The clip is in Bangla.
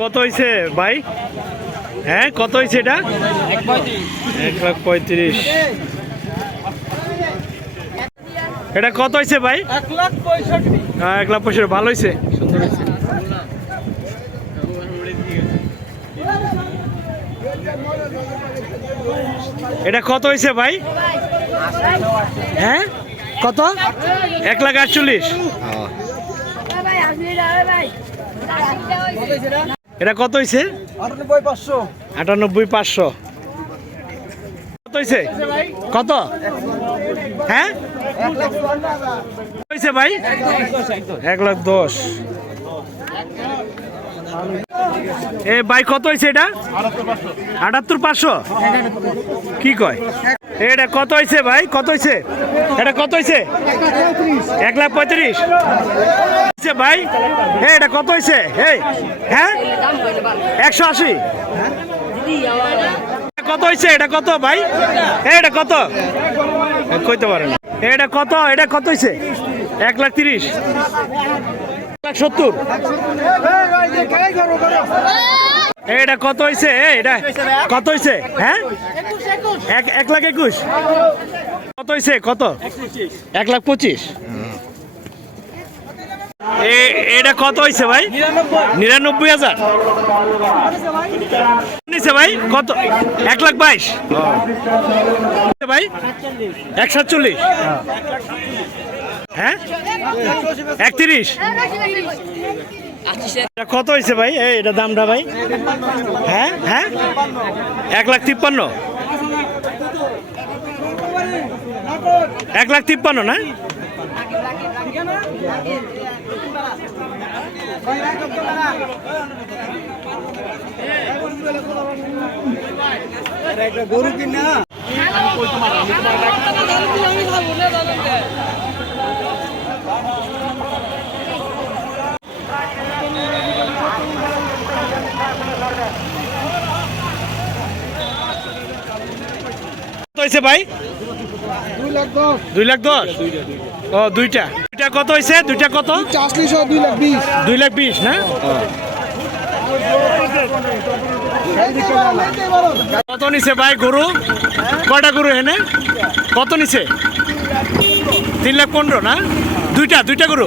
কত হয়েছে ভাই? হ্যাঁ কত হয়েছে এটা? এক লাখ পঁয়ত্রিশ। এটা কত হয়েছে ভাই? পঁয়ষট্টি হ্যাঁ এক লাখ পয়সা ভালো হয়েছে হয়েছে এটা কত হয়েছে ভাই? হ্যাঁ? কত? এক লাখ আটচল্লিশ। এটা কত হয়েছে আটানব্বই পাঁচশো। আটানব্বই পাঁচশো। কত হয়েছে কত? হ্যাঁ? হয়েছে ভাই? এক লাখ দশ। এ ভাই কত হয়েছে এটা? আটাত্তর পাঁচশো। কি কয়? এটা কত হয়েছে ভাই? কত হয়েছে এটা কত হয়েছে এক লাখ পঁয়ত্রিশ। ভাই এ এটা কত হয়েছে হ্যাঁ? একশো আশি? কত হয়েছে এটা কত ভাই? এটা কত? কইতে পারে না। এ, এটা কত? এটা কত হয়েছে এক লাখ তিরিশ। লাখ সত্তর। এটা কত হয়েছে এটা কত হয়েছে হ্যাঁ? এক এক লাখ একুশ। কত হয়েছে কত? এক লাখ পঁচিশ। এটা কত হয়েছে ভাই? নিরানব্বই হাজার। নিছে ভাই, কত? এক লাখ বাইশ। ভাই, এক সাতচল্লিশ। হ্যাঁ? একত্রিশ। কত হয়েছে ভাই? এটা দামটা ভাই। হ্যাঁ? হ্যাঁ? এক লাখ তিপ্পান্ন। এক লাখ তিপ্পান্ন না? গরু কিনা হয়েছে ভাই? দুই লাখ দশ। দুই লাখ দশ? ও দুইটা। দুইটা কত হয়েছে দুইটা কত? দুই লাখ বিশ, না? কত নিছে ভাই গরু? কয়টা গরু হেনে কত নিছে? তিন লাখ পনেরো, না? দুইটা দুইটা গরু?